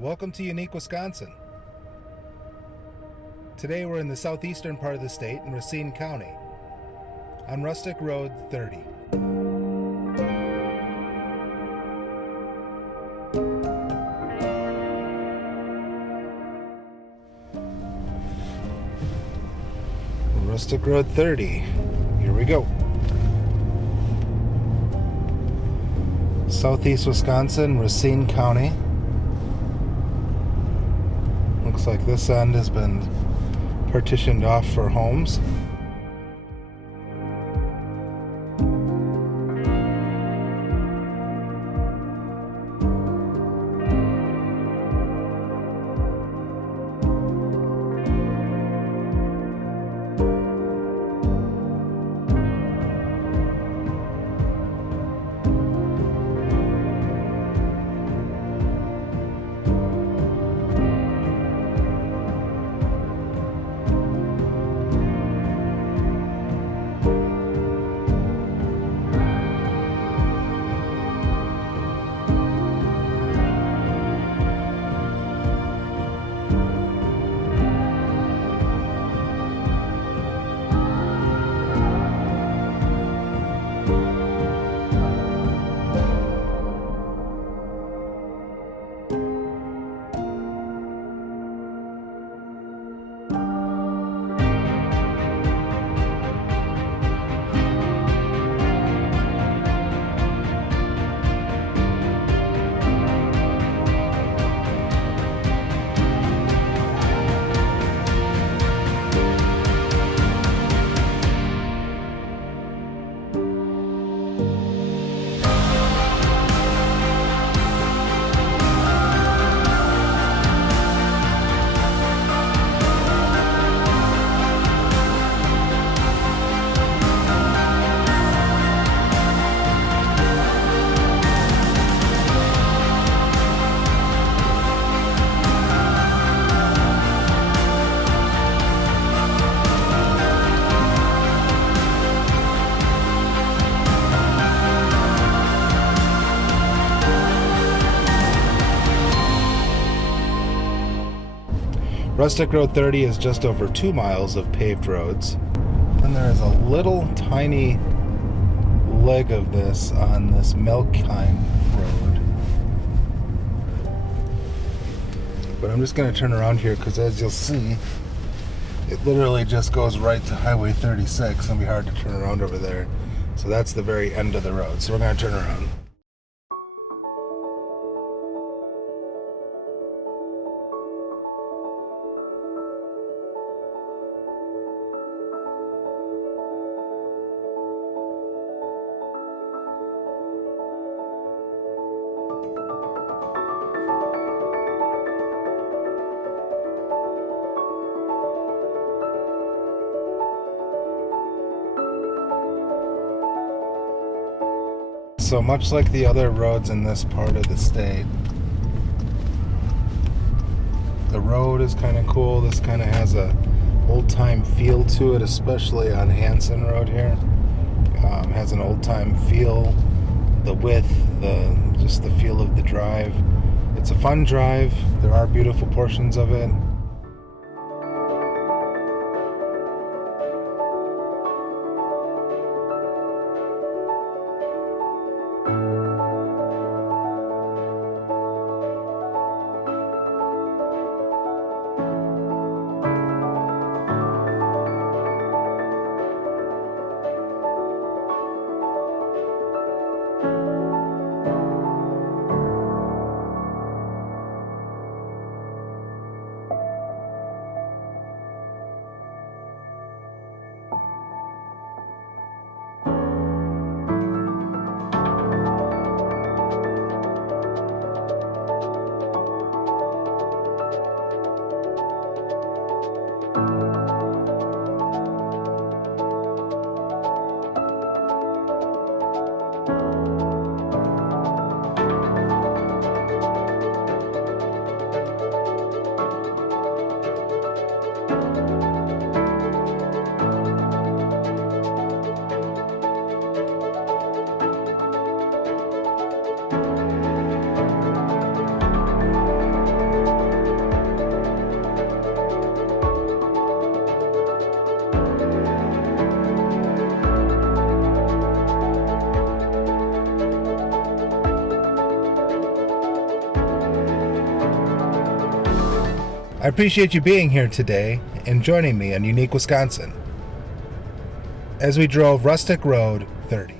Welcome to Unique Wisconsin. Today we're in the southeastern part of the state in Racine County on Rustic Road 30. Rustic Road 30. Here we go. Southeast Wisconsin, Racine County. Looks like this end has been partitioned off for homes. Rustic Road 30 is just over 2 miles of paved roads. Then there is a little tiny leg of this on this Melkheim Road. But I'm just going to turn around here because, as you'll see, it literally just goes right to Highway 36. It'll be hard to turn around over there. So that's the very end of the road. So we're going to turn around. So much like the other roads in this part of the state, the road is kind of cool. This kind of has a old-time feel to it, especially on Hanson Road here. Has an old-time feel, the width, just the feel of the drive. It's a fun drive. There are beautiful portions of it. I appreciate you being here today and joining me on Unique Wisconsin as we drove Rustic Road 30.